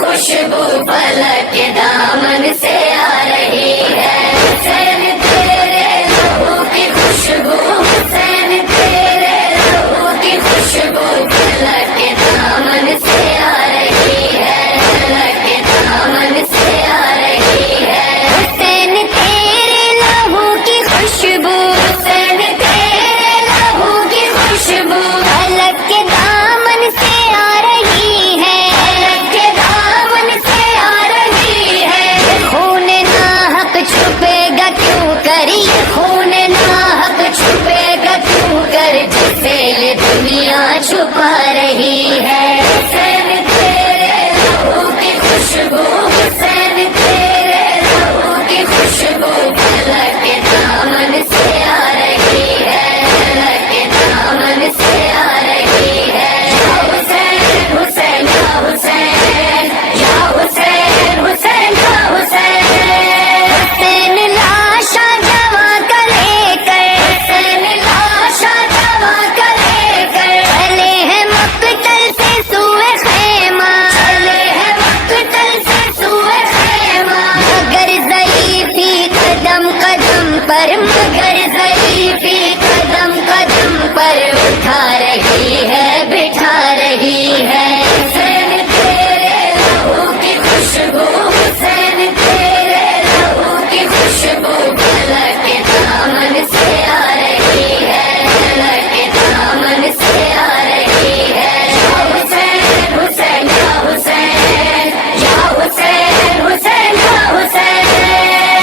خوشبو فلک کے دامن سے آ رہی ہے، حسین تیرے لہو کی خوشبو، حسین تیرے لہو کی خوشبو فلک کے دامن سے آ رہی ہے، فلک کے دامن سے آ رہی ہے، حسین تیرے لہو کی خوشبو، حسین تیرے لہو کی خوشبو فلک کے دامن سے آ رہی ہے، فلک کے دامن سے آ رہی ہے، خون ناحق چھپے گا کیوں کر، یہ خون ناحق چھپے گا کیوں کر، جسے یہ دنیا چھپا رہی ہے، حسین تیرے لہو کی خوشبو، حسین تیرے لہو کی خوشبو فلک کے دامن سے آ رہی ہے، فلک کے دامن سے آ رہی ہے، یا حسین حسین یا حسین، یا حسین حسین یا حسین، حسین لاشا جمع کر لے کر، حسین لاشا جمع کر لے کر، چلے ہیں مقتل سے سوئے خیمہ، چلے ہیں مقتل سے سوئے خیمہ، مگر ضعیفی قدم قدم پر، مگر ضعیفی قدم قدم پر اٹھا رہی ہے، بٹھا رہی ہے، حسین تیرے لہو کی خوشبو، حسین تیرے لہو کی خوشبو فلک کے دامن سے آ رہی ہے، فلک کے دامن سے آ رہی ہے، یا حسین حسین یا حسین، یا حسین حسین یا حسین،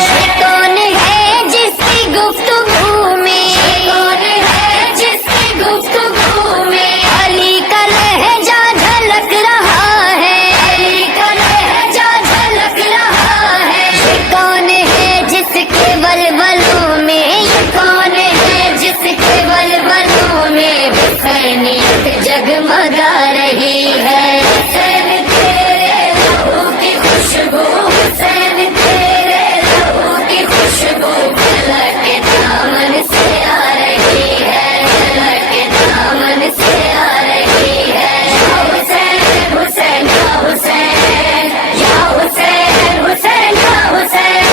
یہ کون ہے جس کی گفتگو میں، یہ کون ہے جس کی گفتگو میں علی کا لہجہ جھلک رہا ہے، علی کا لہجہ جھلک رہا ہے، یہ کون ہے جس کے ولولوں میں، یہ کون ہے جس کے ولولوں میں حسینیت جگمگا رہی ہے، حسین تیرے لہو کی خوشبو، حسین تیرے لہو کی خوشبو فلک کے دامن سے آ رہی ہے، فلک کے دامن سے آ رہی ہے، یا حسین حسین یا حسین، یا حسین حسین یا حسین،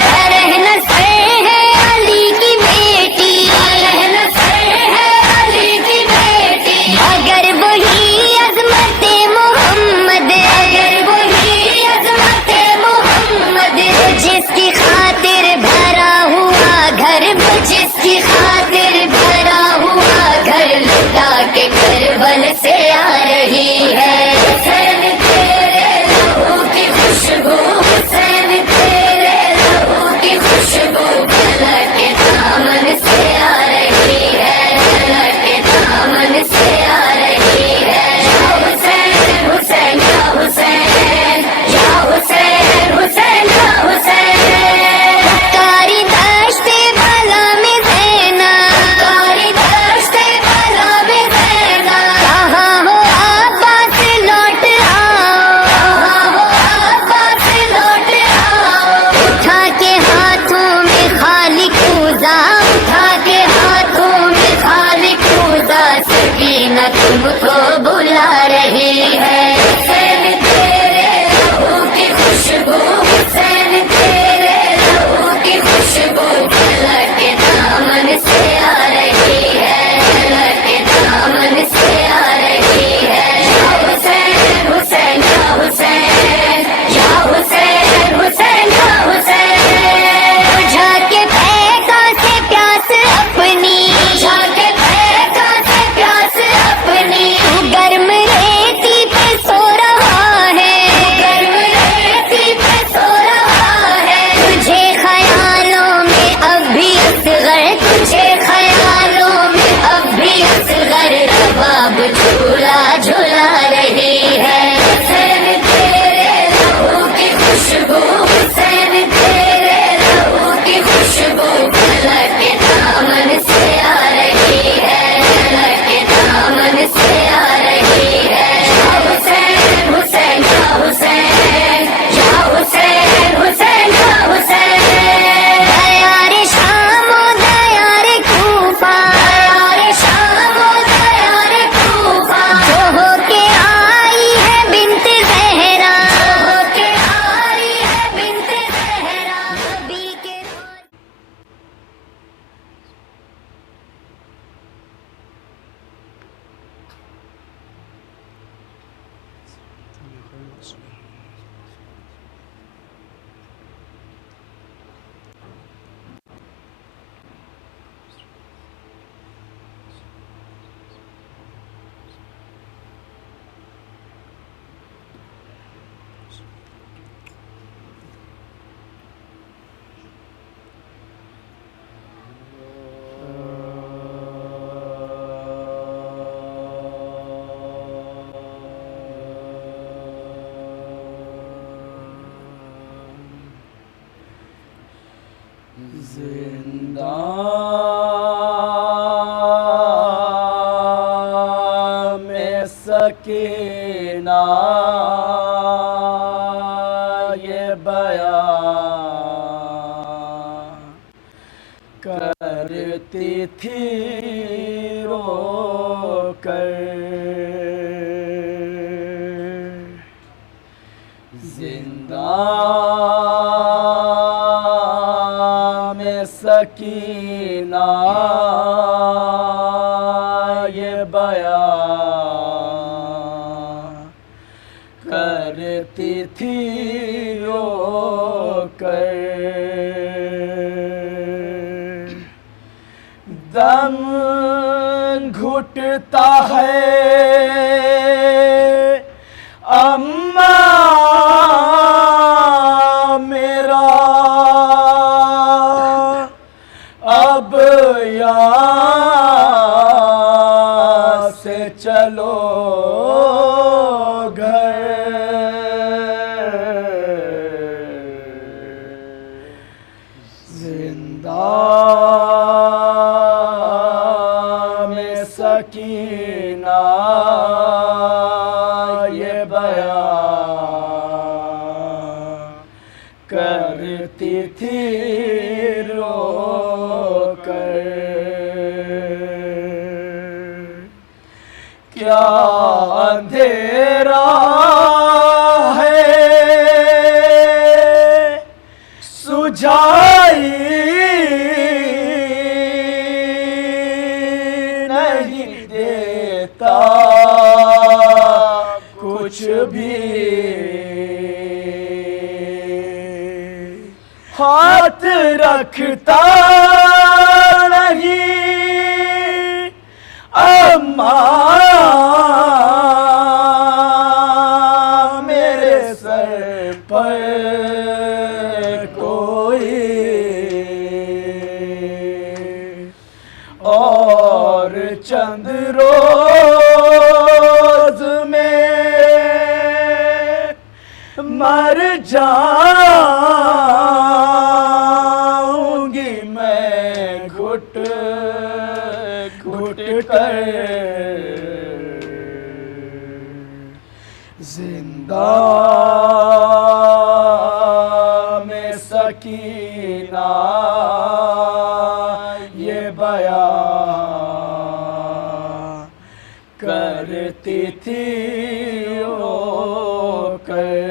برہنہ سے ہے علی کی بیٹی، برہنہ سے ہے علی کی بیٹی، اگر وہی عظمت محمد، اگر وہی عظمت محمد، جس کی خاطر بھرا ہوا گھر، جس کی خاطر بھرا ہوا گھر لٹا کے کربل سے آ رہی ہے، حسین تیرے لہو کی خوشبو، حسین تیرے لہو کی خوشبو فلک کے دامن سے آ رہی ہے، فلک کے دامن سے آ رہی ہے، یا حسین حسین یا حسین، یا حسین حسین یا حسین، کاری دشت بالا میں زینا، کاری دشت بالا میں زینا، کہاں ہو عباس لوٹ آؤ، کہاں ہو عباس لوٹ آؤ، اٹھا کے ہاتھوں میں خالق کوزا، اٹھا کے ہاتھوں میں خالق کوزا، سکینہ تم کو بلا رہی ہے، حسین تیرے لہو کی خوشبو، حسین تیرے لہو کی خوشبو فلک کے دامن سے آ رہی ہے، فلک کے دامن سے آ رہی ہے، یا حسین حسین یا حسین، یا حسین حسین یا حسین، بجھا کے پھینکا سے پیاس اپنی، بجھا کے پھینکا سے پیاس اپنی، زندہ میں سکینہ یہ بیان کرتی تھی رو کر، زندہ میں سکینہ یہ بیان کرتی تھی رو کر، دم گھٹتا ہے اماں میرا، اب یہاں سے چلو گھر، زندہ میں سکینہ یہ بیان کرتی تھی رو کر، کیا اندھیرا ہے سجھائی نہیں دیتا کچھ بھی، ہاتھ رکھتا نہیں اماں میرے سر پر کوئی، اور چند روز میں مر جاؤں گی میں گھٹ گھٹ کر، زندہ میں سکینہ یہ بیان کرتی تھی رو کر،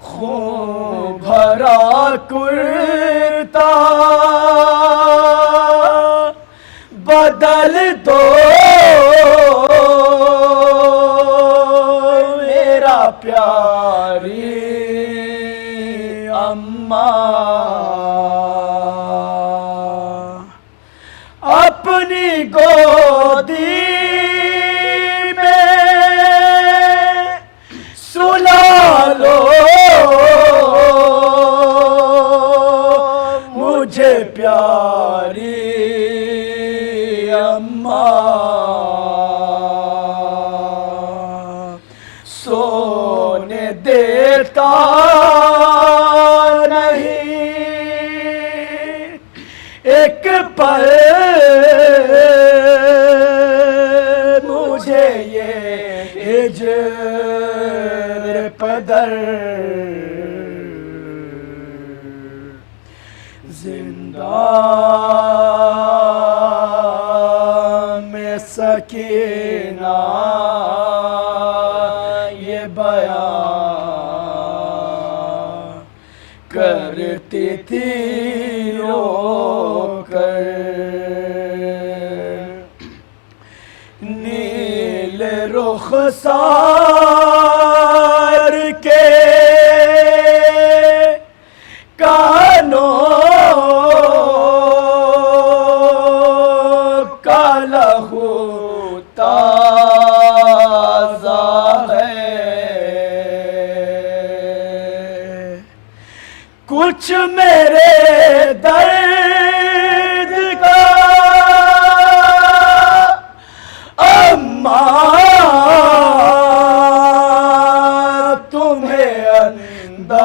خون بھرا کرتا بدل دو میرا پیاری اماں، اپنی گودی میں سلا لو مجھے پیاری اماں، سونے دیتا نہیں ایک پل مجھے یہ ہجر پدر، زندہ میں سکینہ یہ بیان کرتی تھی رو کر، نیل رخسار کے کانوں کا لہو تازہ ہے، کچھ میرے درد کا اماں تمہیں اندازہ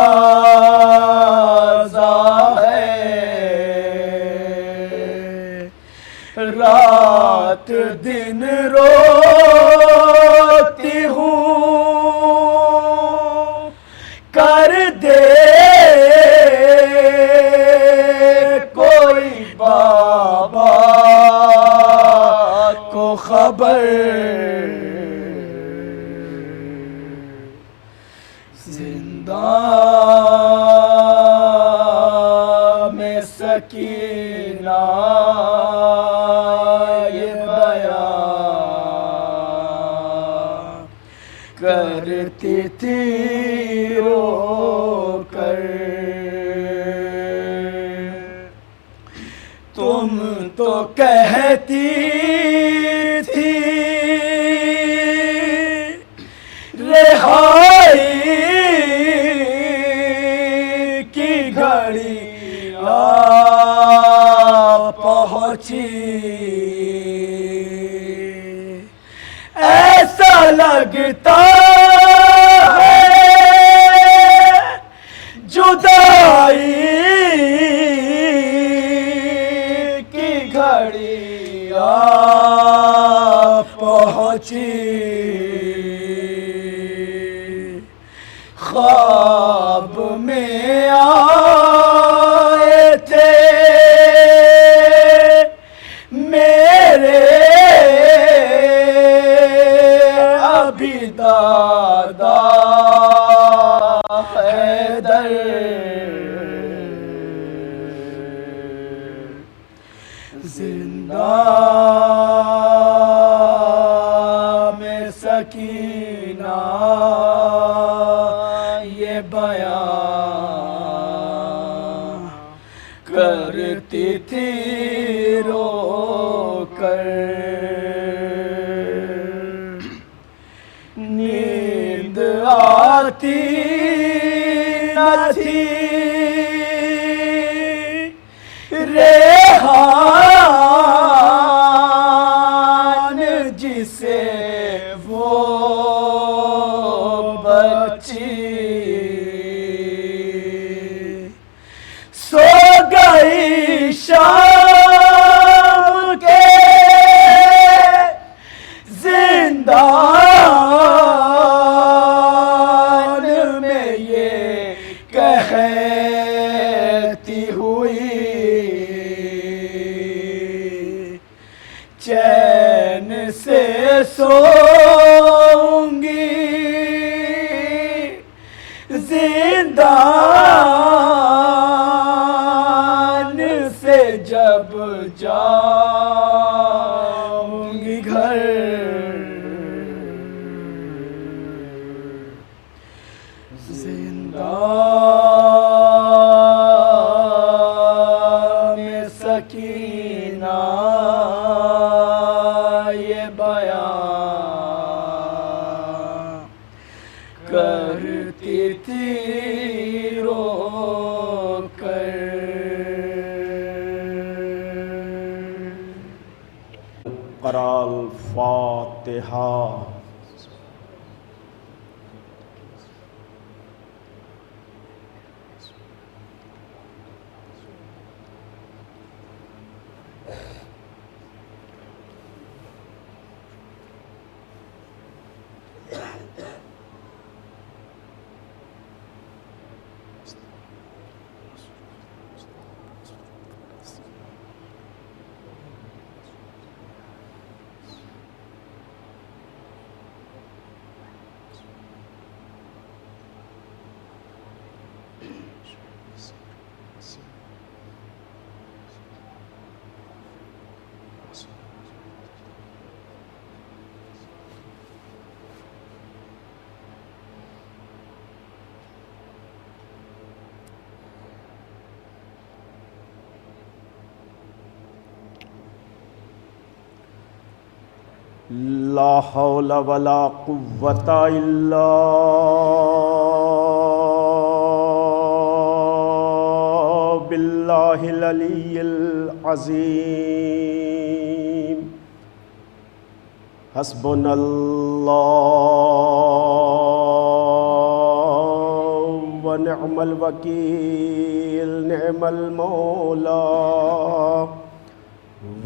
زندہ میں سکینہ یہ بیان کرتی تھی رو کر، تم تو کہتی تھی رہائی کی گھڑی آ پہنچی، ایسا لگتا ہے جدائی کی گھڑی آ پہنچی، خواب میں آئے تھے میرے ابھی دادا حیدر، زندہ میں سکینہ یہ بیان کرتی تھی رو کر، نیند آتی نہ تھی ریحان جسے وہ بچی، سو گئی شام کے زندان میں یہ کہتی ہوئی، چین سے سوں گی زندان سے جب جاؤں گی گھر، زندہ میں سکینہ یہ بیان کرتی تھی رو کر۔ قرأ الفاتحہ۔ لا حول ولا قوة إلا بالله العلي العظيم، حسبنا الله ونعم الوكيل، نعم المولى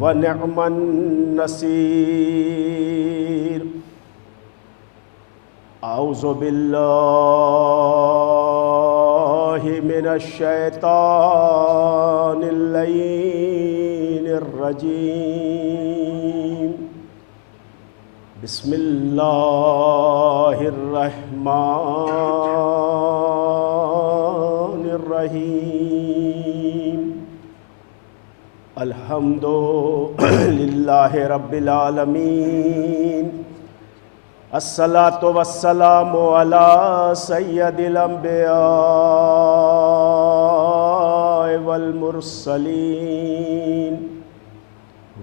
ونعم النصير۔ اعوذ باللہ من الشیطان اللعین الرجیم، بسم اللہ الرحمن الحمد للہ رب العالمین الصلاۃ والسلام علی سید الانبیاء والمرسلین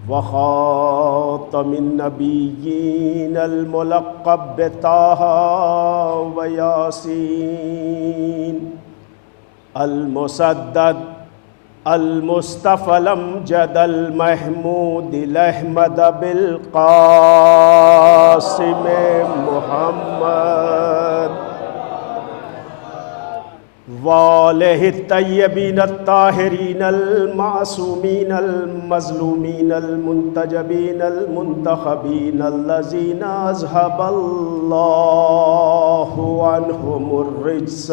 وخاتم النبیین الملقب بطہ ویاسین المسدد المصطفى الامجد المحمود الاحمد بالقاسم محمد وآلہ الطیبین الطاہرین المعصومین المظلومین المنتجبین المنتخبین الذین اذهب اللہ عنہم الرجس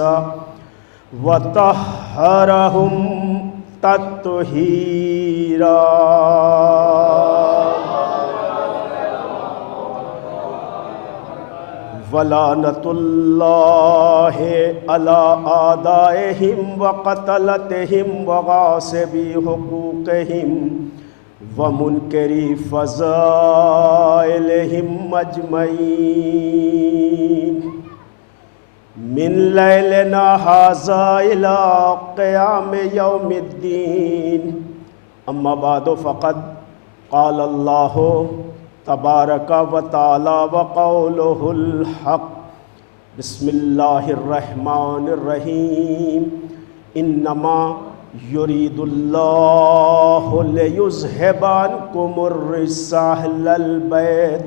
وطہرہم تطہیرا ولعنۃ اللہ علی اعدائہم وقتلتہم وغاصبی حقوقہم ومنکری فضائلہم اجمعین من لیلنا ھذا الی قیام یوم الدین اما بعد فقد قال اللہ تبارک و تعالی وقولہ الحق بسم اللہ الرحمن الرحیم انما یرید اللہ لیذھب عنکم الرجس اہل البیت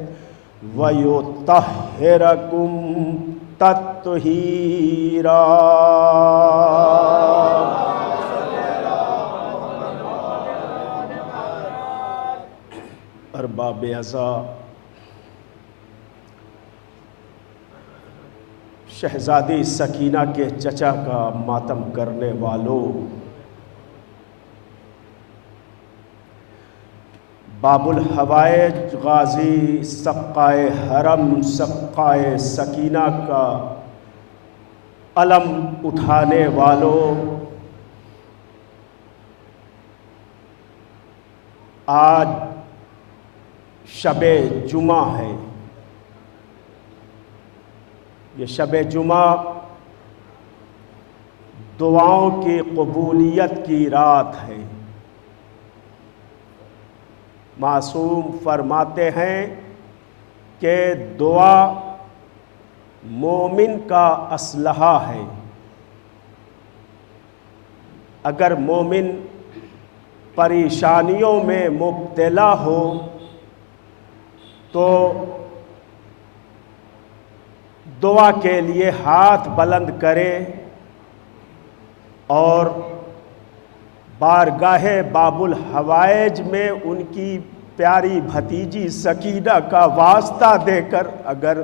ویطہرکم تطہیرا ارباب عزا، شہزادی سکینہ کے چچا کا ماتم کرنے والوں، باب الحوائج غازی سقائے حرم سقائے سکینہ کا علم اٹھانے والوں، آج شب جمعہ ہے۔ یہ شب جمعہ دعاؤں کی قبولیت کی رات ہے۔ معصوم فرماتے ہیں کہ دعا مومن کا اسلحہ ہے۔ اگر مومن پریشانیوں میں مبتلا ہو تو دعا کے لیے ہاتھ بلند کرے اور بارگاہ باب الحوائج میں ان کی پیاری بھتیجی سکینہ کا واسطہ دے کر اگر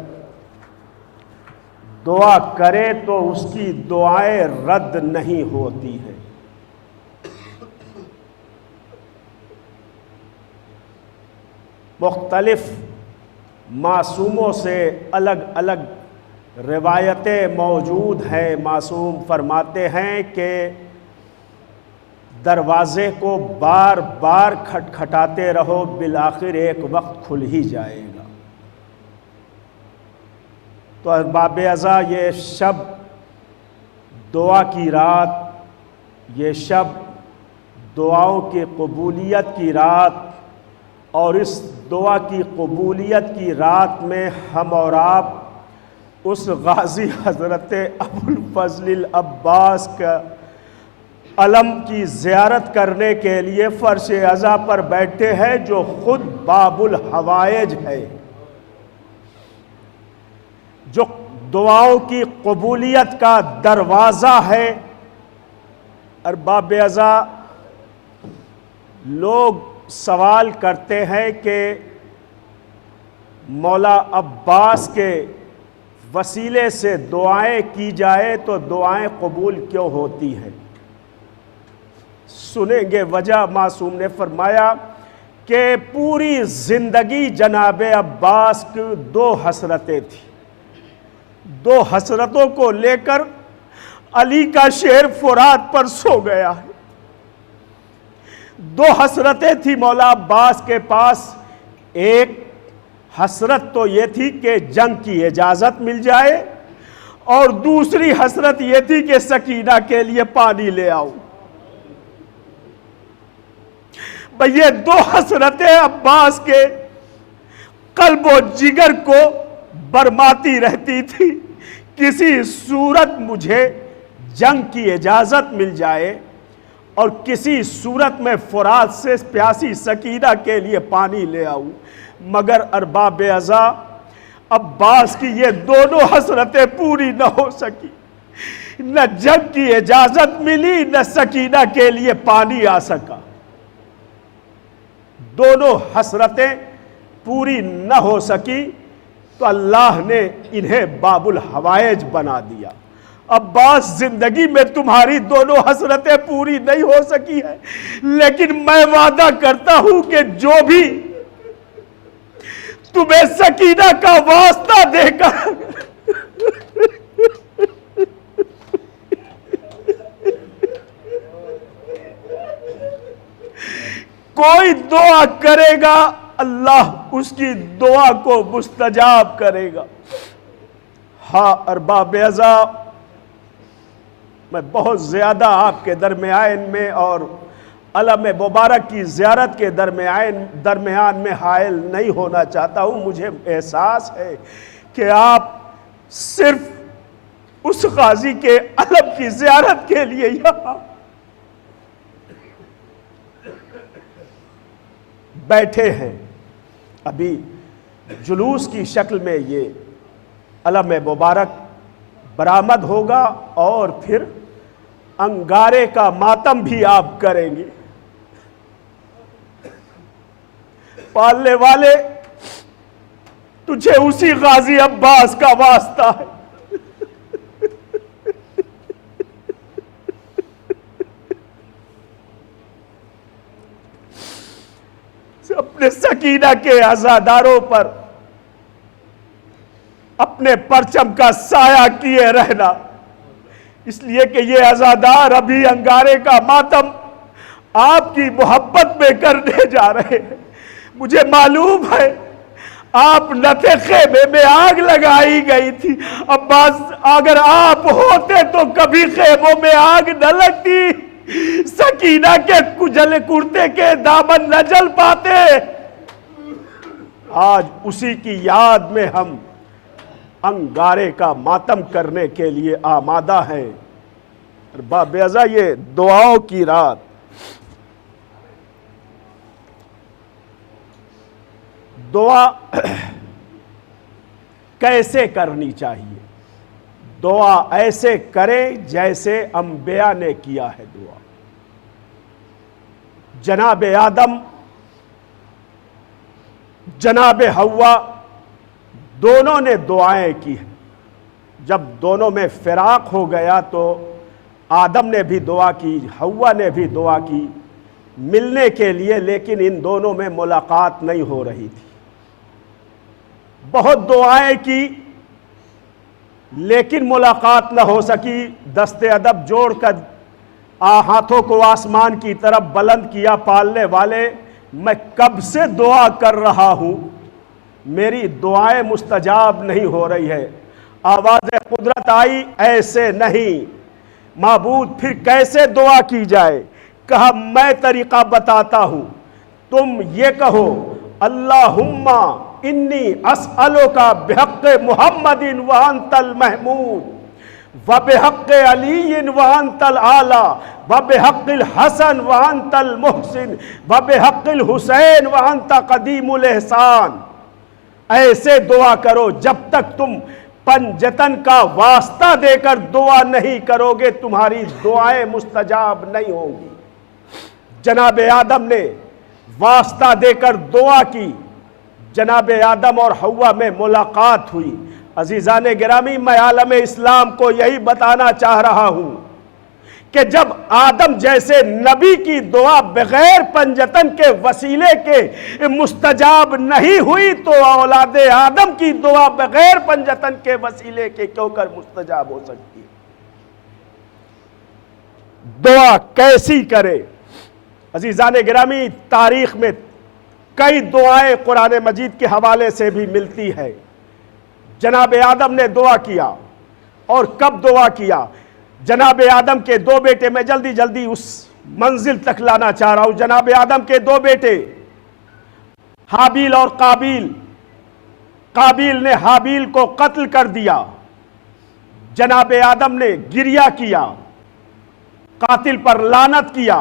دعا کرے تو اس کی دعائیں رد نہیں ہوتی ہیں۔ مختلف معصوموں سے الگ الگ روایتیں موجود ہیں۔ معصوم فرماتے ہیں کہ دروازے کو بار بار کھٹکھٹاتے رہو، بالآخر ایک وقت کھل ہی جائے گا۔ تو ارباب عزا، یہ شب دعا کی رات، یہ شب دعاؤں کی قبولیت کی رات، اور اس دعا کی قبولیت کی رات میں ہم اور آپ اس غازی حضرت ابوالفضل العباس کا علم کی زیارت کرنے کے لیے فرش عزا پر بیٹھے ہیں، جو خود باب الحوائج ہے، جو دعاؤں کی قبولیت کا دروازہ ہے۔ ارباب عزا، لوگ سوال کرتے ہیں کہ مولا عباس کے وسیلے سے دعائیں کی جائے تو دعائیں قبول کیوں ہوتی ہیں؟ سنیں گے وجہ۔ معصوم نے فرمایا کہ پوری زندگی جناب عباس کی دو حسرتیں تھیں، دو حسرتوں کو لے کر علی کا شیر فرات پر سو گیا ہے۔ دو حسرتیں تھی مولا عباس کے پاس. ایک حسرت تو یہ تھی کہ جنگ کی اجازت مل جائے, اور دوسری حسرت یہ تھی کہ سکینہ کے لیے پانی لے آؤں. بھئی یہ دو حسرتیں عباس کے قلب و جگر کو برماتی رہتی تھی. کسی صورت مجھے جنگ کی اجازت مل جائے اور کسی صورت میں فرات سے پیاسی سکینہ کے لیے پانی لے آؤں. مگر ارباب عزا عباس کی یہ دونوں حسرتیں پوری نہ ہو سکی. نہ جنگ کی اجازت ملی, نہ سکینہ کے لیے پانی آ سکا. دونوں حسرتیں پوری نہ ہو سکی تو اللہ نے انہیں باب الحوائج بنا دیا. عباس زندگی میں تمہاری دونوں حسرتیں پوری نہیں ہو سکی ہے, لیکن میں وعدہ کرتا ہوں کہ جو بھی تمہیں سکینہ کا واسطہ دے کر کوئی دعا کرے گا اللہ اس کی دعا کو مستجاب کرے گا. ہاں ارباب عزا, میں بہت زیادہ آپ کے درمیان میں اور علم مبارک کی زیارت کے درمیان میں حائل نہیں ہونا چاہتا ہوں. مجھے احساس ہے کہ آپ صرف اس غازی کے علم کی زیارت کے لیے یہاں بیٹھے ہیں. ابھی جلوس کی شکل میں یہ علم مبارک برآمد ہوگا اور پھر انگارے کا ماتم بھی آپ کریں گے. پالنے والے, تجھے اسی غازی عباس کا واسطہ ہے. اپنے سکینہ کے عزاداروں پر اپنے پرچم کا سایہ کیے رہنا, اس لیے کہ یہ عزادار ابھی انگارے کا ماتم آپ کی محبت میں کرنے جا رہے ہیں. مجھے معلوم ہے آپ نہ تھے, خیمے میں آگ لگائی گئی تھی. عباس اگر آپ ہوتے تو کبھی خیموں میں آگ نہ لگتی, سکینہ کے کجل کرتے کے دامن نہ جل پاتے. آج اسی کی یاد میں ہم انگارے کا ماتم کرنے کے لیے آمادہ ہیں. ارباب عزا, یہ دعاؤں کی رات, دعا کیسے کرنی چاہیے؟ دعا ایسے کرے جیسے انبیاء نے کیا ہے. دعا جناب آدم, جناب حوا دونوں نے دعائیں کی. جب دونوں میں فراق ہو گیا تو آدم نے بھی دعا کی, حوا نے بھی دعا کی ملنے کے لیے, لیکن ان دونوں میں ملاقات نہیں ہو رہی تھی. بہت دعائیں کی لیکن ملاقات نہ ہو سکی. دست ادب جوڑ کر ہاتھوں کو آسمان کی طرف بلند کیا. پالنے والے, میں کب سے دعا کر رہا ہوں, میری دعائیں مستجاب نہیں ہو رہی ہے. آواز قدرت آئی, ایسے نہیں معبود, پھر کیسے دعا کی جائے؟ کہا میں طریقہ بتاتا ہوں, تم یہ کہو اللہم انی اسألوکا بحق محمد وانت المحمود وبحق علی وانت العالی وبحق الحسن وانت المحسن وبحق الحسین وانت قدیم الاحسان. ایسے دعا کرو. جب تک تم پنجتن کا واسطہ دے کر دعا نہیں کرو گے تمہاری دعائیں مستجاب نہیں ہوں گی. جناب آدم نے واسطہ دے کر دعا کی, جناب آدم اور حوا میں ملاقات ہوئی. عزیزان گرامی, میں عالم اسلام کو یہی بتانا چاہ رہا ہوں کہ جب آدم جیسے نبی کی دعا بغیر پنجتن کے وسیلے کے مستجاب نہیں ہوئی تو اولاد آدم کی دعا بغیر پنجتن کے وسیلے کے کیوں کر مستجاب ہو سکتی ہے؟ دعا کیسی کرے؟ عزیزان گرامی، تاریخ میں کئی دعائیں قرآن مجید کے حوالے سے بھی ملتی ہے۔ جناب آدم نے دعا کیا، اور کب دعا کیا؟ جناب آدم کے دو بیٹے، میں جلدی جلدی اس منزل تک لانا چاہ رہا ہوں۔ جناب آدم کے دو بیٹے حابیل اور قابیل۔ قابیل نے حابیل کو قتل کر دیا، جناب آدم نے گریہ کیا، قاتل پر لعنت کیا،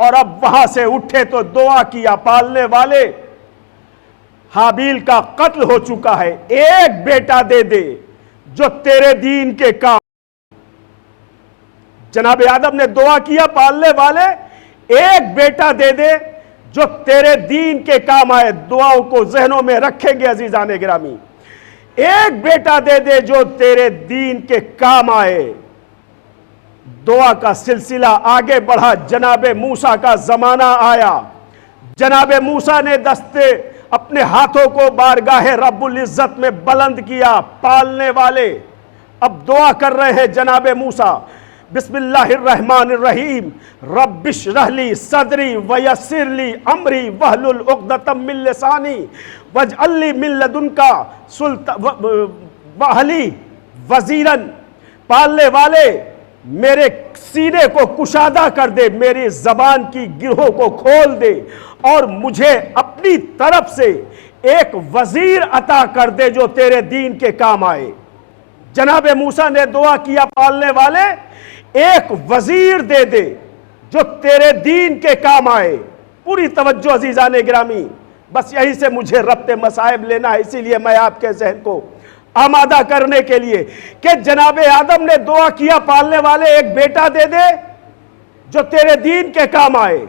اور اب وہاں سے اٹھے تو دعا کیا، پالنے والے حابیل کا قتل ہو چکا ہے، ایک بیٹا دے دے جو تیرے دین کے کام۔ جناب آدم نے دعا کیا، پالنے والے ایک بیٹا دے دے جو تیرے دین کے کام آئے۔ دعاؤں کو ذہنوں میں رکھیں گے عزیزان گرامی، ایک بیٹا دے دے جو تیرے دین کے کام آئے۔ دعا کا سلسلہ آگے بڑھا، جناب موسیٰ کا زمانہ آیا۔ جناب موسیٰ نے دستے اپنے ہاتھوں کو بارگاہ رب العزت میں بلند کیا، پالنے والے اب دعا کر رہے ہیں جناب موسیٰ، بسم اللہ الرحمن الرحیم، رب اشرح لی صدری ویسر لی امری واحلل عقدۃ من لسانی واجعل لی من لدنک واہلی وزیرا۔ پالنے والے میرے سینے کو کشادہ کر دے، میری زبان کی گرہوں کو کھول دے، اور مجھے اپنی طرف سے ایک وزیر عطا کر دے جو تیرے دین کے کام آئے۔ جناب موسیٰ نے دعا کیا، پالنے والے ایک وزیر دے دے جو تیرے دین کے کام آئے۔ پوری توجہ عزیزان گرامی، بس یہی سے مجھے ربط مصائب لینا ہے، اسی لیے میں آپ کے ذہن کو آمادہ کرنے کے لیے کہ جناب آدم نے دعا کیا، پالنے والے ایک بیٹا دے دے جو تیرے دین کے کام آئے۔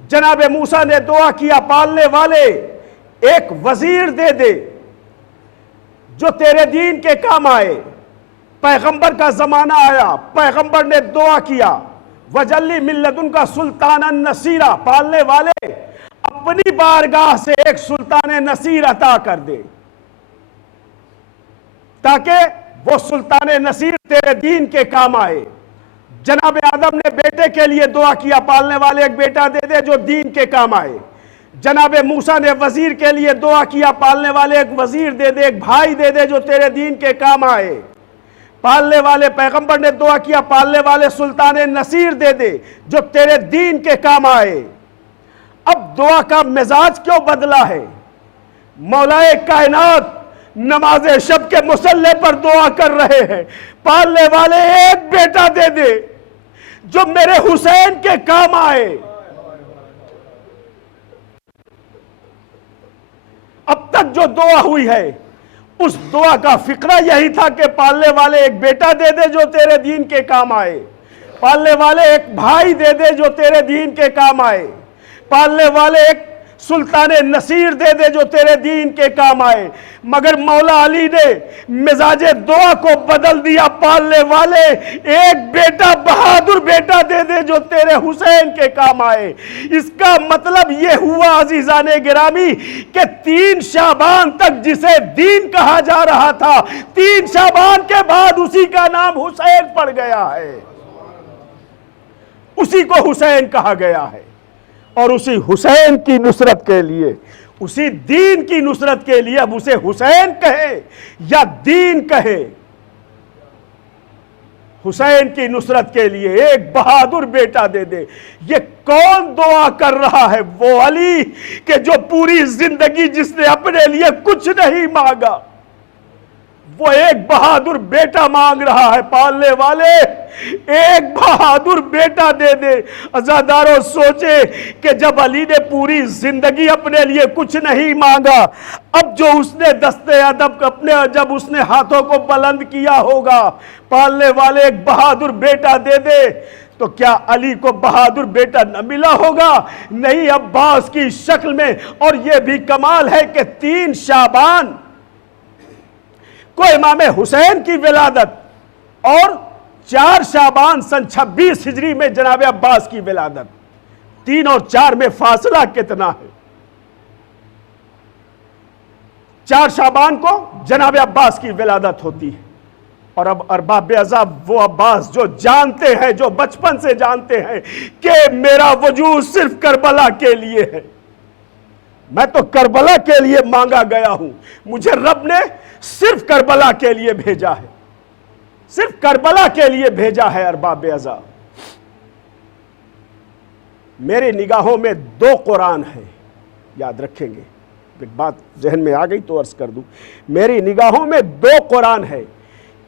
جناب موسیٰ نے دعا کیا، پالنے والے ایک وزیر دے دے جو تیرے دین کے کام آئے۔ پیغمبر کا زمانہ آیا، پیغمبر نے دعا کیا، وَجَعَلْ لِي مِن لَّدُنْکَ سُلْطَانًا نَصِیرًا، پالنے والے اپنی بارگاہ سے ایک سلطان نصیر عطا کر دے تاکہ وہ سلطان نصیر تیرے دین کے کام آئے۔ جناب آدم نے بیٹے کے لیے دعا کیا، پالنے والے ایک بیٹا دے دے جو دین کے کام آئے۔ جناب موسیٰ نے وزیر کے لیے دعا کیا، پالنے والے ایک وزیر دے دے، ایک بھائی دے دے جو تیرے دین کے کام آئے۔ پالنے والے پیغمبر نے دعا کیا، پالنے والے سلطان نصیر دے دے جو تیرے دین کے کام آئے۔ اب دعا کا مزاج کیوں بدلا ہے؟ مولائے کائنات نماز شب کے مصلے پر دعا کر رہے ہیں، پالنے والے ایک بیٹا دے دے جو میرے حسین کے کام آئے۔ اب تک جو دعا ہوئی ہے اس دعا کا فقرہ یہی تھا کہ پالنے والے ایک بیٹا دے دے جو تیرے دین کے کام آئے، پالنے والے ایک بھائی دے دے جو تیرے دین کے کام آئے، پالنے والے ایک سلطان نصیر دے دے جو تیرے دین کے کام آئے۔ مگر مولا علی نے مزاج دعا کو بدل دیا، پالنے والے ایک بیٹا، بہادر بیٹا دے دے جو تیرے حسین کے کام آئے۔ اس کا مطلب یہ ہوا عزیزان گرامی کہ 3 شعبان تک جسے دین کہا جا رہا تھا، 3 شعبان کے بعد اسی کا نام حسین پڑ گیا ہے، اسی کو حسین کہا گیا ہے۔ اور اسی حسین کی نصرت کے لیے، اسی دین کی نصرت کے لیے اب اسے حسین کہے یا دین کہے، حسین کی نصرت کے لیے ایک بہادر بیٹا دے دے۔ یہ کون دعا کر رہا ہے؟ وہ علی کہ جو پوری زندگی جس نے اپنے لیے کچھ نہیں مانگا، وہ ایک بہادر بیٹا مانگ رہا ہے۔ پالنے والے ایک بہادر بیٹا دے دے۔ عزاداروں سوچے کہ جب علی نے پوری زندگی اپنے لیے کچھ نہیں مانگا، اب جو اس نے دستے ادب اپنے جب اس نے ہاتھوں کو بلند کیا ہوگا، پالنے والے ایک بہادر بیٹا دے دے، تو کیا علی کو بہادر بیٹا نہ ملا ہوگا؟ نہیں، عباس کی شکل میں۔ اور یہ بھی کمال ہے کہ 3 شعبان کو امام حسین کی ولادت اور 4 شعبان سن 26 ہجری میں جناب عباس کی ولادت، 3 اور 4 میں فاصلہ کتنا ہے؟ 4 شعبان کو جناب عباس کی ولادت ہوتی ہے، اور اب ارباب اعضاء وہ عباس جو جانتے ہیں، جو بچپن سے جانتے ہیں کہ میرا وجود صرف کربلا کے لیے ہے، میں تو کربلا کے لیے مانگا گیا ہوں، مجھے رب نے صرف کربلا کے لیے بھیجا ہے، صرف کربلا کے لیے بھیجا ہے۔ ارباب اعضاء، میرے نگاہوں میں 2 قرآن ہیں، یاد رکھیں گے، ایک بات ذہن میں آ گئی تو عرض کر دوں، میری نگاہوں میں 2 قرآن ہے،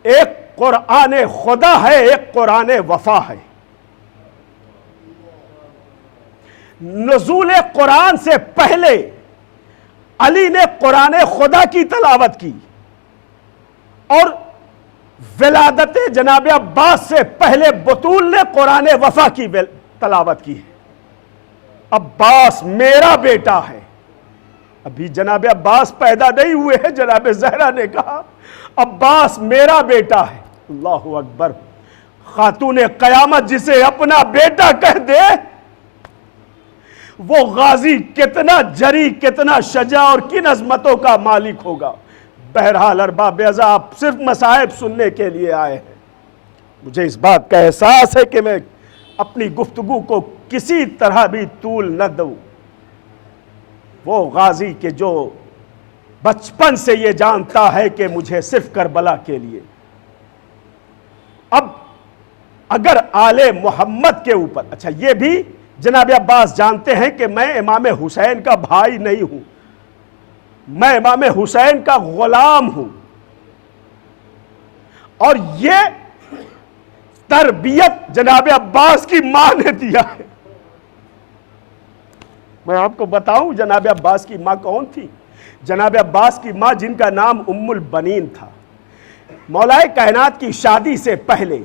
ایک قرآن خدا ہے، ایک قرآن وفا ہے۔ نزول قرآن سے پہلے علی نے قرآن خدا کی تلاوت کی، اور ولادت جناب عباس سے پہلے بطول نے قرآن وفا کی تلاوت کی ہے۔ عباس میرا بیٹا ہے، ابھی جناب عباس پیدا نہیں ہوئے ہیں، جناب زہرا نے کہا عباس میرا بیٹا ہے۔ اللہ اکبر، خاتون قیامت جسے اپنا بیٹا کہہ دے، وہ غازی کتنا جری، کتنا شجاع اور کن عظمتوں کا مالک ہوگا۔ بہرحال ارباب اعضاء، آپ صرف مصائب سننے کے لیے آئے ہیں، مجھے اس بات کا احساس ہے کہ میں اپنی گفتگو کو کسی طرح بھی طول نہ دوں۔ وہ غازی کہ جو بچپن سے یہ جانتا ہے کہ مجھے صرف کربلا کے لیے، اب اگر آل محمد کے اوپر، اچھا یہ بھی جناب عباس جانتے ہیں کہ میں امام حسین کا بھائی نہیں ہوں، میں امام حسین کا غلام ہوں، اور یہ تربیت جناب عباس کی ماں نے دیا ہے۔ میں آپ کو بتاؤں جناب عباس کی ماں کون تھی؟ جناب عباس کی ماں، جن کا نام ام البنین تھا، مولا کائنات کی شادی سے پہلے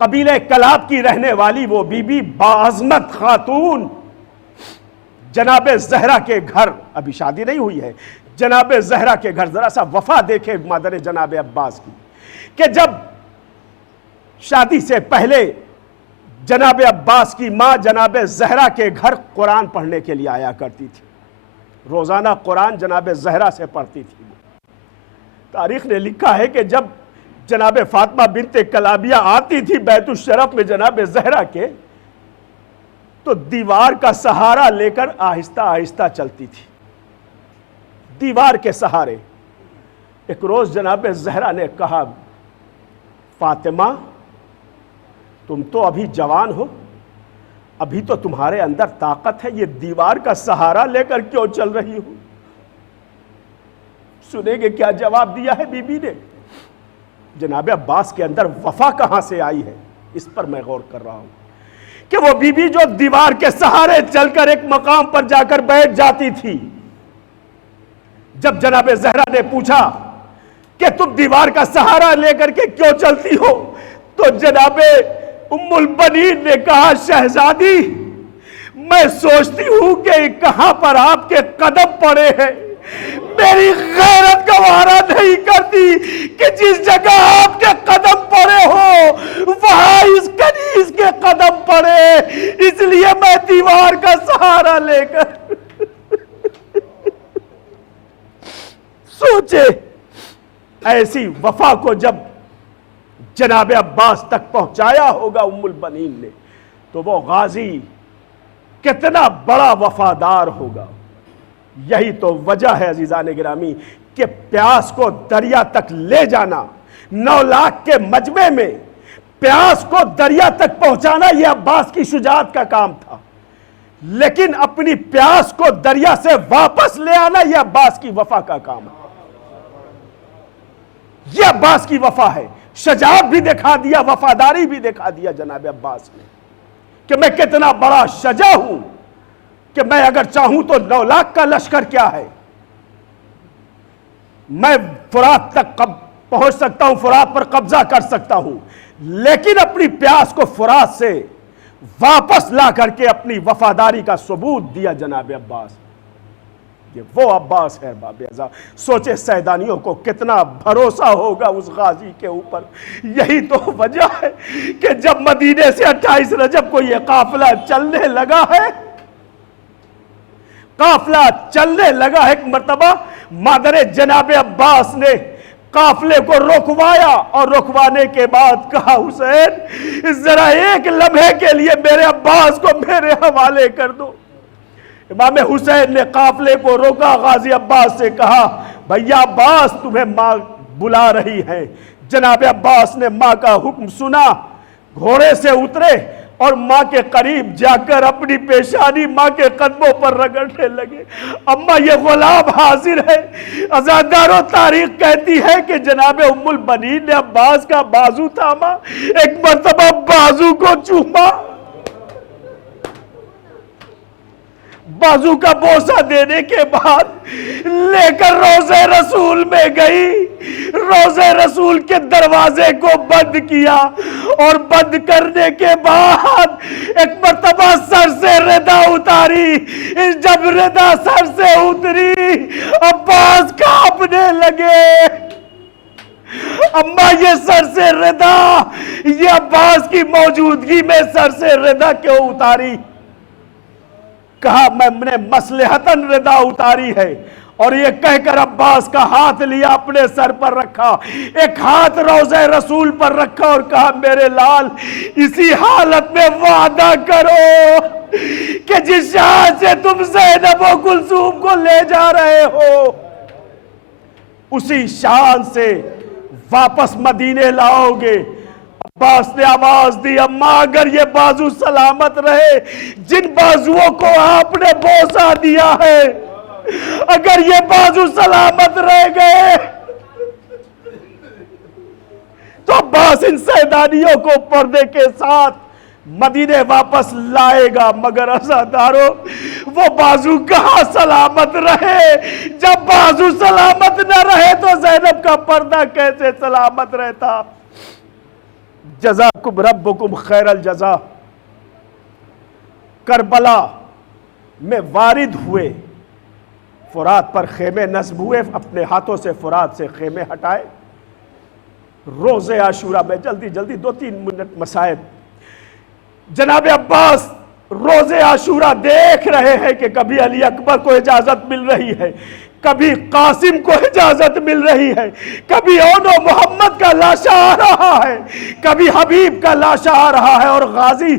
قبیلہ کلاب کی رہنے والی وہ بی بی باعظمت خاتون جناب زہرا کے گھر، ابھی شادی نہیں ہوئی ہے، جناب زہرا کے گھر، ذرا سا وفا دیکھے مادر جناب عباس کی، کہ جب شادی سے پہلے جناب عباس کی ماں جناب زہرا کے گھر قرآن پڑھنے کے لیے آیا کرتی تھی، روزانہ قرآن جناب زہرا سے پڑھتی تھی۔ تاریخ نے لکھا ہے کہ جب جناب فاطمہ بنت کلابیہ آتی تھی بیت الشرف میں جناب زہرا کے، تو دیوار کا سہارا لے کر آہستہ آہستہ چلتی تھی، دیوار کے سہارے۔ ایک روز جناب زہرا نے کہا، فاطمہ تم تو ابھی جوان ہو، ابھی تو تمہارے اندر طاقت ہے، یہ دیوار کا سہارا لے کر کیوں چل رہی ہو؟ سنیں گے کیا جواب دیا ہے بی بی نے؟ جناب عباس کے اندر وفا کہاں سے آئی ہے، اس پر میں غور کر رہا ہوں، کہ وہ بی بی جو دیوار کے سہارے چل کر ایک مقام پر جا کر بیٹھ جاتی تھی، جب جناب زہرا نے پوچھا کہ تم دیوار کا سہارا لے کر کے کیوں چلتی ہو، تو جناب ام البنین نے کہا، شہزادی میں سوچتی ہوں کہ کہاں پر آپ کے قدم پڑے ہیں، میری غیرت گوارا نہیں کرتی کہ جس جگہ آپ کے قدم پڑے ہو وہاں اس کنیز کے قدم پڑے، اس لیے میں دیوار کا سہارا لے کر سوچے۔ ایسی وفا کو جب جناب عباس تک پہنچایا ہوگا ام البنین نے، تو وہ غازی کتنا بڑا وفادار ہوگا۔ یہی تو وجہ ہے عزیزان گرامی کہ پیاس کو دریا تک لے جانا، 9 لاکھ کے مجمع میں پیاس کو دریا تک پہنچانا یہ عباس کی شجاعت کا کام تھا، لیکن اپنی پیاس کو دریا سے واپس لے آنا یہ عباس کی وفا کا کام ہے۔ یہ عباس کی وفا ہے، شجاعت بھی دکھا دیا، وفاداری بھی دکھا دیا جناب عباس نے، کہ میں کتنا بڑا شجاع ہوں کہ میں اگر چاہوں تو 9 لاکھ کا لشکر کیا ہے، میں فرات تک پہنچ سکتا ہوں، فرات پر قبضہ کر سکتا ہوں، لیکن اپنی پیاس کو فرات سے واپس لا کر کے اپنی وفاداری کا ثبوت دیا جناب عباس۔ یہ وہ عباس ہے ارباب اعضاء۔ سوچے سیدانیوں کو کتنا بھروسہ ہوگا اس غازی کے اوپر۔ یہی تو وجہ ہے کہ جب مدینے سے 28 رجب کو یہ قافلہ چلنے لگا ہے، قافلہ چلنے لگا ہے، ایک مرتبہ مادر جناب عباس نے قافلے کو رکوایا اور رکوانے کے بعد کہا حسین ذرا ایک لمحے کے لیے میرے عباس کو میرے حوالے کر دو۔ امام حسین نے قافلے کو روکا، غازی عباس سے کہا بھیا عباس تمہیں ماں بلا رہی ہے۔ جناب عباس نے ماں کا حکم سنا، گھوڑے سے اترے اور ماں کے قریب جا کر اپنی پیشانی ماں کے قدموں پر رگڑنے لگے۔ اماں یہ غلام حاضر ہے۔ عزاداروں تاریخ کہتی ہے کہ جناب ام البنین نے عباس کا بازو تھاما، ایک مرتبہ بازو کو چوما، بازو کا بوسہ دینے کے بعد لے کر روضہ رسول میں گئی، روضہ رسول کے دروازے کو بند کیا اور بند کرنے کے بعد ایک مرتبہ سر سے ردا اتاری۔ جب ردا سر سے اتری عباس کانپنے لگے۔ اماں یہ سر سے ردا، یہ عباس کی موجودگی میں سر سے ردا کیوں اتاری؟ کہا میں نے مصلحتاً ردا اتاری ہے، اور یہ کہہ کر عباس کا ہاتھ لیا اپنے سر پر رکھا، ایک ہاتھ روضہ رسول پر رکھا اور کہا میرے لال اسی حالت میں وعدہ کرو کہ جس شان سے تم زینب و کلثوم کو لے جا رہے ہو اسی شان سے واپس مدینے لاؤ گے۔ عباس نے آواز دی اماں اگر یہ بازو سلامت رہے، جن بازوؤں کو آپ نے بوسہ دیا ہے، اگر یہ بازو سلامت رہ گئے تو عباس ان سیدانیوں کو پردے کے ساتھ مدینے واپس لائے گا۔ مگر عزاداروں وہ بازو کہاں سلامت رہے؟ جب بازو سلامت نہ رہے تو زینب کا پردہ کیسے سلامت رہتا؟ جزاکم ربکم خیر الجزا۔ کربلا میں وارد ہوئے، فرات پر خیمے نصب ہوئے، اپنے ہاتھوں سے فرات سے خیمے ہٹائے۔ روز عاشورہ میں جلدی 2-3 منٹ مسائل۔ جناب عباس روز عاشورہ دیکھ رہے ہیں کہ کبھی علی اکبر کو اجازت مل رہی ہے، کبھی قاسم کو اجازت مل رہی ہے، کبھی اون و محمد کا لاشا آ رہا ہے، کبھی حبیب کا لاشا آ رہا ہے، اور غازی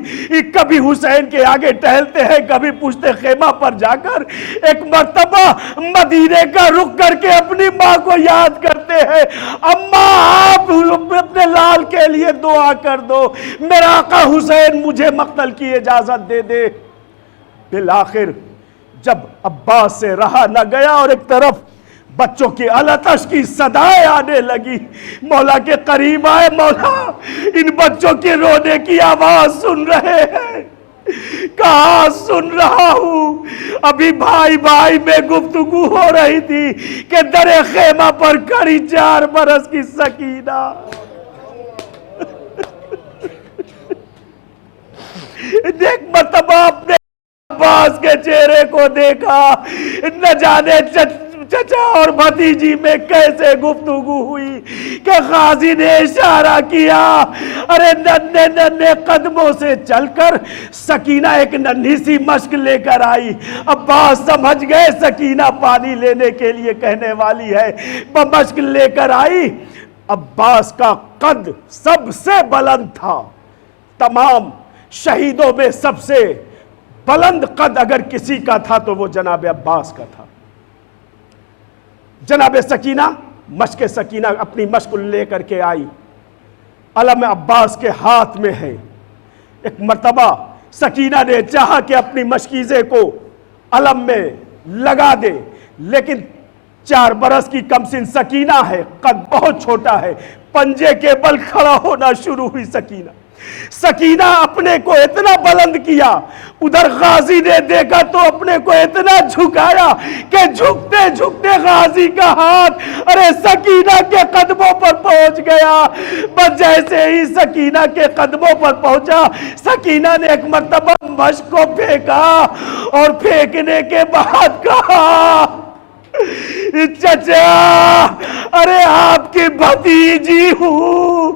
کبھی حسین کے آگے ٹہلتے ہیں، کبھی پشت خیمہ پر جا کر ایک مرتبہ مدینے کا رخ کر کے اپنی ماں کو یاد کرتے ہیں۔ اماں آپ اپنے لال کے لیے دعا کر دو، میرا آقا حسین مجھے مقتل کی اجازت دے دے۔ بالآخر جب عباس سے رہا نہ گیا اور ایک طرف بچوں کی التش کی صدائیں آنے لگی، مولا کے قریب آئے، مولا ان بچوں کے رونے کی آواز سن رہے ہیں؟ کہاں سن رہا ہوں؟ ابھی بھائی بھائی میں گفتگو ہو رہی تھی کہ در خیمہ پر کھڑی 4 برس کی سکینہ ایک مرتبہ اپنے عباس کے چہرے کو دیکھا، نہ جانے چچا اور بھتیجی میں کیسے گفتگو ہوئی کہ غازی نے اشارہ کیا، ارے ننھے ننھے قدموں سے چل کر سکینہ ایک ننھی سی مشک لے کر آئی۔ عباس سمجھ گئے سکینہ پانی لینے کے لیے کہنے والی ہے، وہ مشک لے کر آئی۔ عباس کا قد سب سے بلند تھا، تمام شہیدوں میں سب سے بلند قد اگر کسی کا تھا تو وہ جناب عباس کا تھا۔ جناب سکینہ مشک سکینہ اپنی مشک لے کر کے آئی، علم عباس کے ہاتھ میں ہے۔ ایک مرتبہ سکینہ نے چاہا کہ اپنی مشکیزے کو علم میں لگا دے، لیکن 4 برس کی کمسن سکینہ ہے، قد بہت چھوٹا ہے، پنجے کے بل کھڑا ہونا شروع ہوئی سکینہ اپنے کو اتنا بلند کیا، ادھر غازی نے دیکھا تو اپنے کو اتنا جھکایا کہ جھکتے جھکتے غازی کا ہاتھ ارے سکینہ کے قدموں پر پہنچ گیا۔ بس جیسے ہی سکینہ کے قدموں پر پہنچا، سکینہ نے ایک مرتبہ مشک کو پھینکا اور پھینکنے کے بعد کہا چچا ارے آپ کی بھتیجی ہوں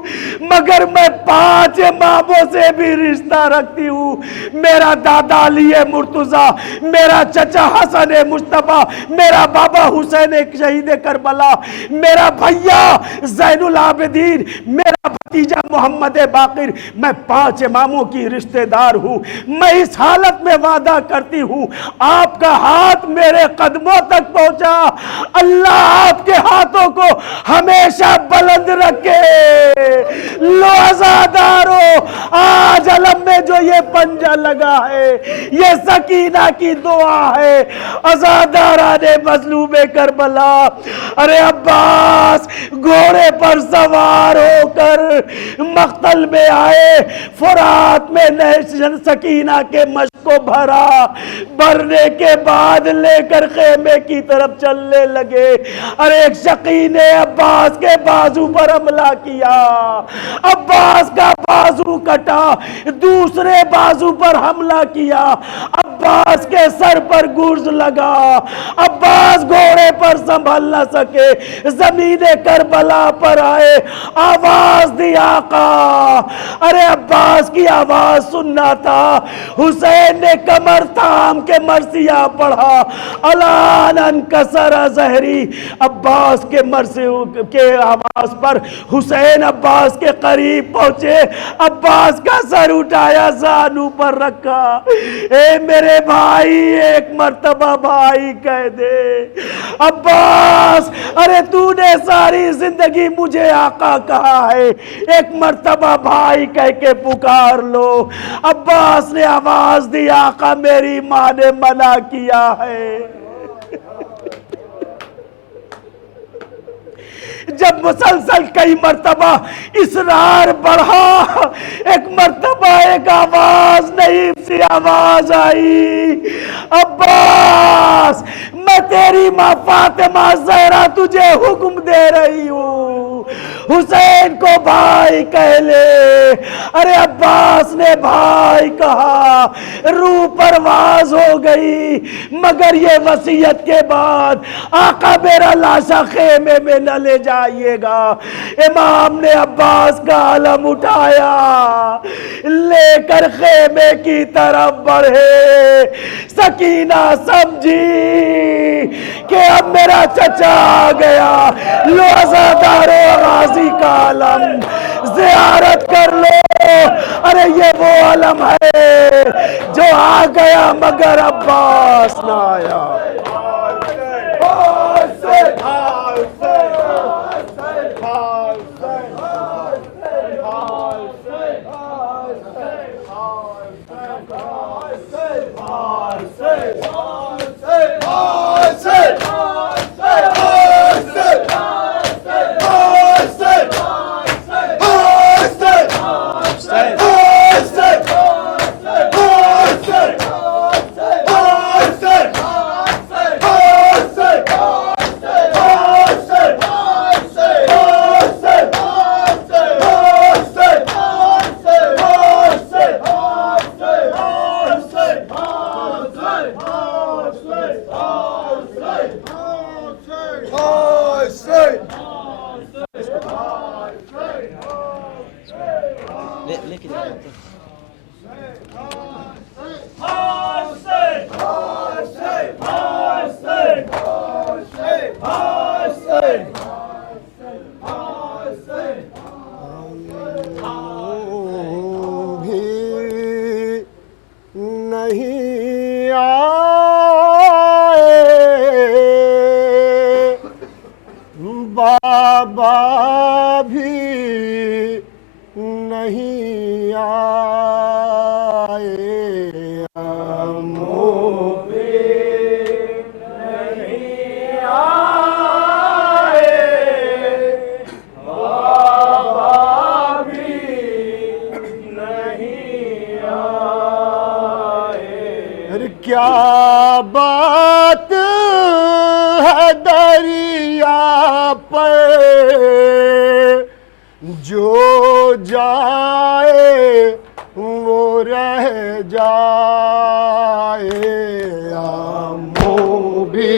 مگر میں 5 اماموں سے بھی رشتہ رکھتی ہوں. میرا دادا علی مرتضیٰ, میرا چچا حسن مصطفیٰ, میرا بابا حسین شہید کربلا, میرا بھیا زین العابدین, میرا بھتیجا محمد باقر. میں 5 اماموں کی رشتہ دار ہوں. میں اس حالت میں وعدہ کرتی ہوں آپ کا ہاتھ میرے قدموں تک پہنچا, اللہ آپ کے ہاتھوں کو ہمیشہ بلند رکھے. لو عزادارو, آج علم میں جو یہ پنجہ لگا ہے یہ سکینہ کی دعا ہے. عزاداران مظلوم کربلا, ارے عباس گھوڑے پر سوار ہو کر مقتل میں آئے, فرات میں نہر سکینہ کے مشق کو بھرنے کے بعد لے کر خیمے کی طرف چلنے لگے. ارے ایک شقی نے عباس کے بازو پر حملہ کیا, عباس کا بازو کٹا, دوسرے بازو پر حملہ کیا, عباس کے سر پر گرز لگا, عباس گھوڑے پر سنبھل نہ سکے, زمین کربلا پر آئے, آواز دی آقا. ارے عباس کی آواز سننا تھا, حسین نے کمر تھام کے مرثیہ پڑھا, الان انکسر ظہری. عباس کے مرثیہ کے آواز پر حسین عباس کے قریب پہنچے, عباس کا سر اٹھایا, زانو پر رکھا. اے میرے بھائی, ایک مرتبہ بھائی کہہ دے. عباس ارے تو نے ساری زندگی مجھے آقا کہا ہے, ایک مرتبہ بھائی کہہ کے پکار لو. عباس نے آواز دی, آقا میری ماں نے منع کیا ہے. جب مسلسل کئی مرتبہ اصرار بڑھا, ایک مرتبہ ایک آواز نہیں سی آواز آئی, عباس میں تیری ماں فاطمہ زہرا تجھے حکم دے رہی ہوں, حسین کو بھائی کہہ لے. ارے عباس نے بھائی کہا, روح پرواز ہو گئی, مگر یہ وصیت کے بعد آقا میرا لاشا خیمے میں نہ لے جائیے گا. امام نے عباس کا علم اٹھایا, لے کر خیمے کی طرف بڑھے. سکینہ سمجھی کہ اب میرا چچا آ گیا, لو عزادارو غازی کا علم زیارت کر لو. ارے یہ وہ علم ہے جو آ گیا مگر عباس نہ آیا. نہیں آئے بابا بھی نہیں آئے, امو بھی نہیں آئے, بابا بھی نہیں آئے. کیا بات ہے دریا پر جو جائے وہ رہ جائے, امو بھی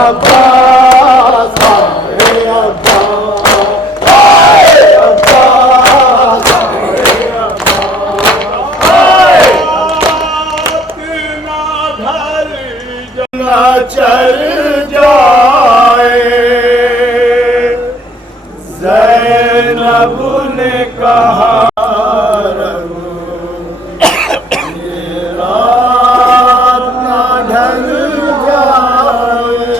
عباس اے عباس اے عباس نہ چل جائے زینب نے کہا رات نہ ڈھل جائے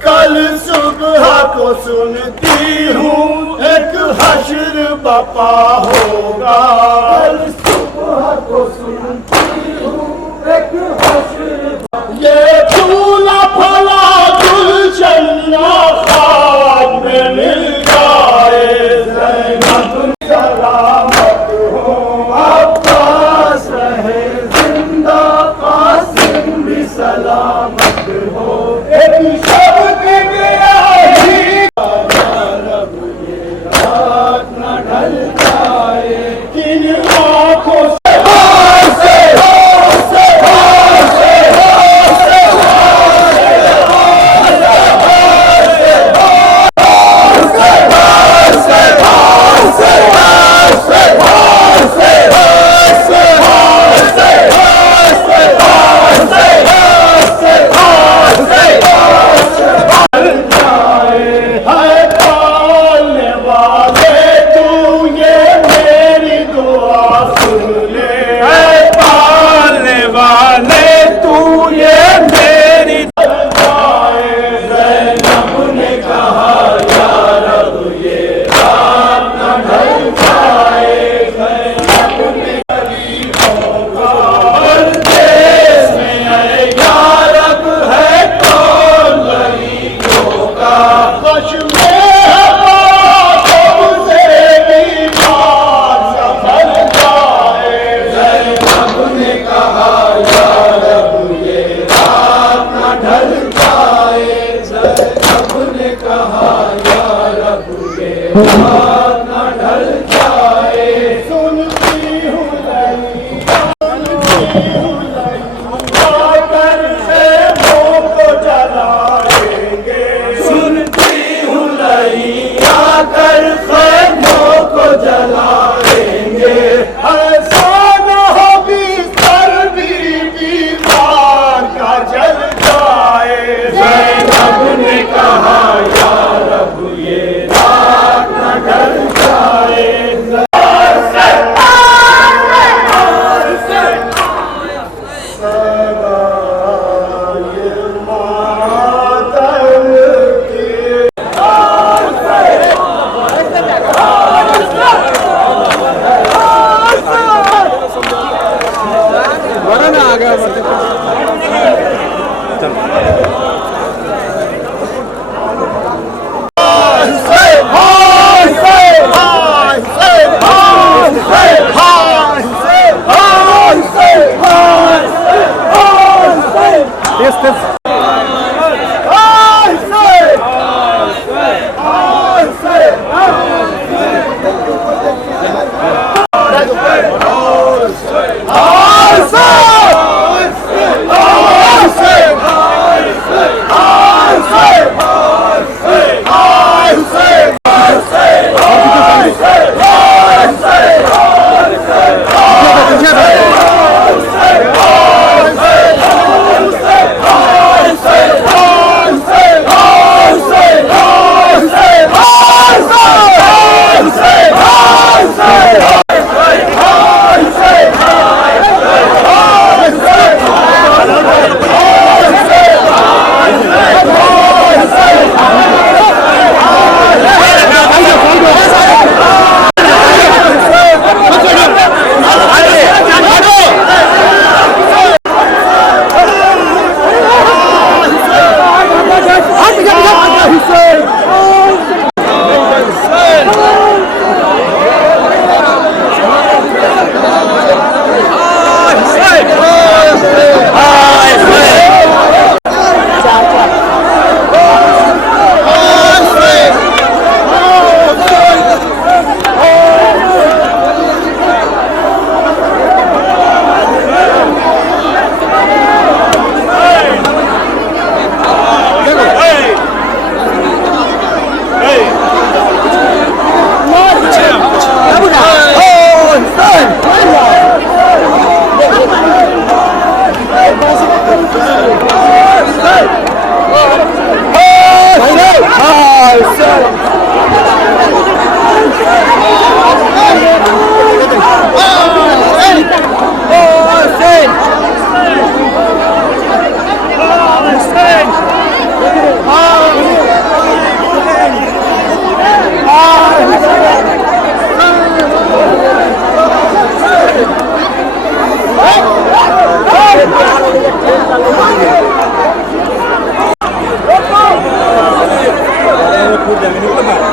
کل صبح کو سنتی ہوں ایک حشر بپا ہوگا کل صبح کو سنتی ہوں ایک حشر یہ پھولا پھلا گلشن خواب میں مل جائے زینب سلامت ہو عباس رہے زندہ قاسم بھی سلامت ہو ایک شب کے گیا ہی رب یہ رات نہ ڈھل جائے کن آنکھوں سے حسین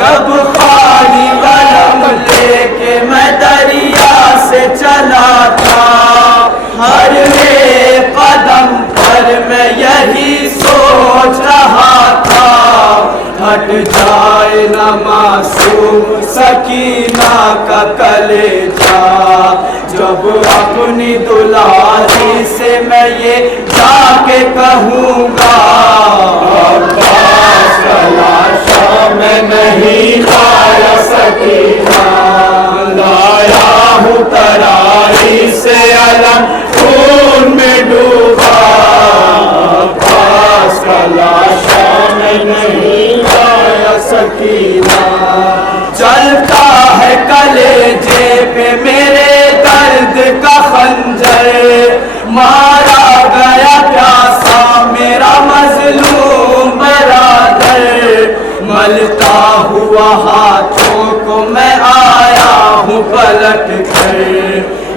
جب خالی قلم لے کے میں دریا سے چلا تھا، ہر ایک قدم پر میں یہی سوچ رہا تھا، ہٹ جائے نہ معصوم سکینہ کا کلیجہ، جب اپنی دلاری سے میں یہ جا کے کہوں گا، عباس کا لاشا میں نہیں لایا سکینہ، لایا ہوں ترائی سے علم خون میں ڈوبا، عباس کا لاشا میں نہیں لایا سکینہ، چلتا ہے کلیجے پہ میرے درد کا خنجر، مارا گیا پیاسا میرا مظلوم برادر، ملتا ہوا ہاتھوں کو میں آیا ہوں پلٹ کر،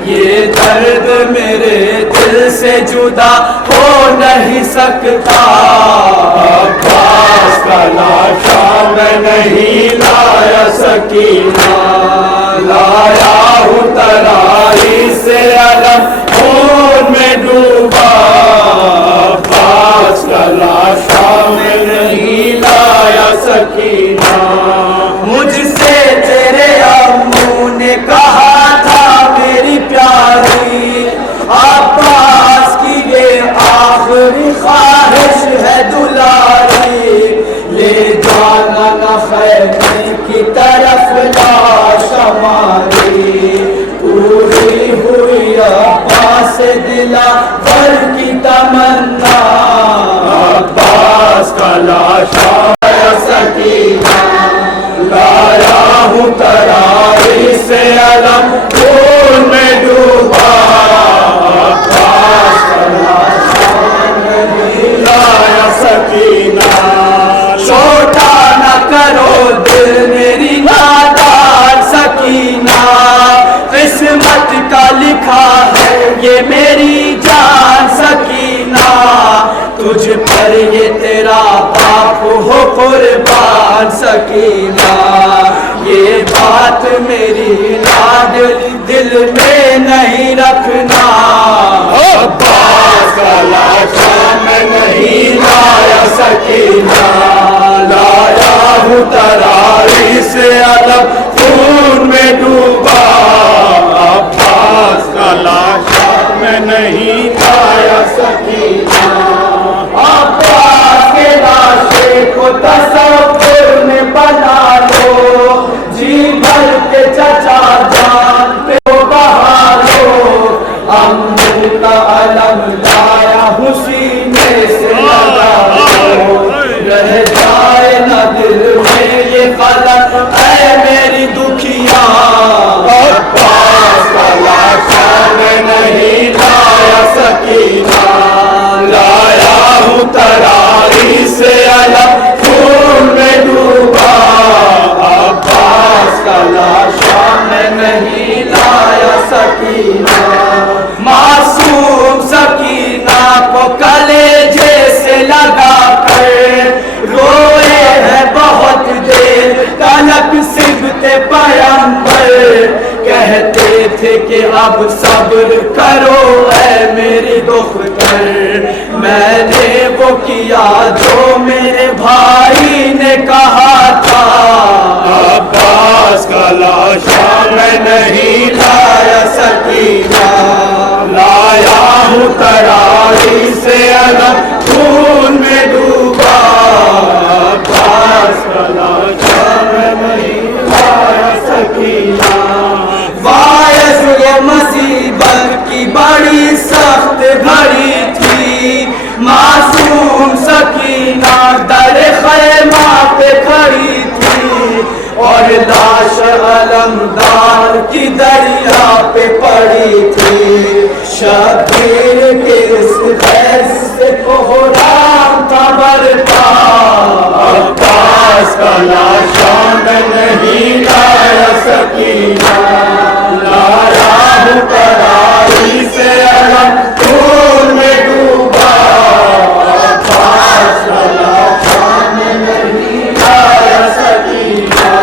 یہ درد میرے دل سے جدا ہو نہیں سکتا، عباس کا لاشا میں نہیں لایا سکینہ، لایا ہوں ترائی سے علم خون میں ڈوبا، عباس کا لاشا میں نہیں لایا سکینہ، مجھ سے تیرے امو نے کہا تھا میری پیاری، عباس کی یہ آخری خواہش ہے دلاری، لے جانا نہ خیمے کی طرف لاش ہماری، پوری ہوئی عباس دلاور کی تمنا، عباس کا لاشا لایا سکینہ، لایا ہوں ترائی سے علم خون میں ڈوبا، عباس کا لاشا میں نہیں لایا سکینہ، چھوٹا نہ کرو دل میری نادار سکینہ، قسمت کا لکھا ہے یہ میری جان سکینہ، تجھ پر یہ تیرا باپ ہو قربان سکینہ، یہ بات میری لاڈلی دل میں نہیں رکھنا، عباس کا لاشا میں نہیں لایا سکینہ، لایا ہوں ترائی سے علم خون میں ڈوبا، عباس کا لاشا میں نہیں لایا سکینہ، عباس کے لاشے کو تصور میں بنا لو، جی بھر کے چچا جان پہ بہا لو، امن کا علم لایا ہوں سینے سے لگا لو، رہ جائے نہ دل میں یہ قلم اے میری دکھیا، عباس کا لاشا میں نہیں لایا سکینہ، لایا ہوں ترائی سے علم خون میں ڈوبا، عباس کا لاشا میں نہیں لایا سکینہ، معصوم سکینہ کو کلیجے سے لگا کر روئے ہیں بہت دیر تلک سبت پیمبر، کہتے تھے کہ اب صبر کرو اے میری دختر، میں نے وہ کیا جو میرے بھائی نے کہا تھا، عباس کا لاشا میں نہیں لایا سکینہ، لایا ہوں ترائی سے علم خون میں ڈوبا، عباس کا لاشا میں نہیں لایا سکینہ، باعث یہ مصیبت کی بڑی سخت گھڑی تھی، معصوم سکینہ در خیمہ پہ کھڑی تھی، اور لاش علمدار کی دریا پہ پڑی تھی، شبیر کے اس فیض سے کوہرام تھا برپا، عباس کا لاشا میں نہیں لایا سکینہ، لایا ہوں ترائی سے علم خون میں ڈوبا، عباس کا لاشا میں نہیں لایا سکینہ،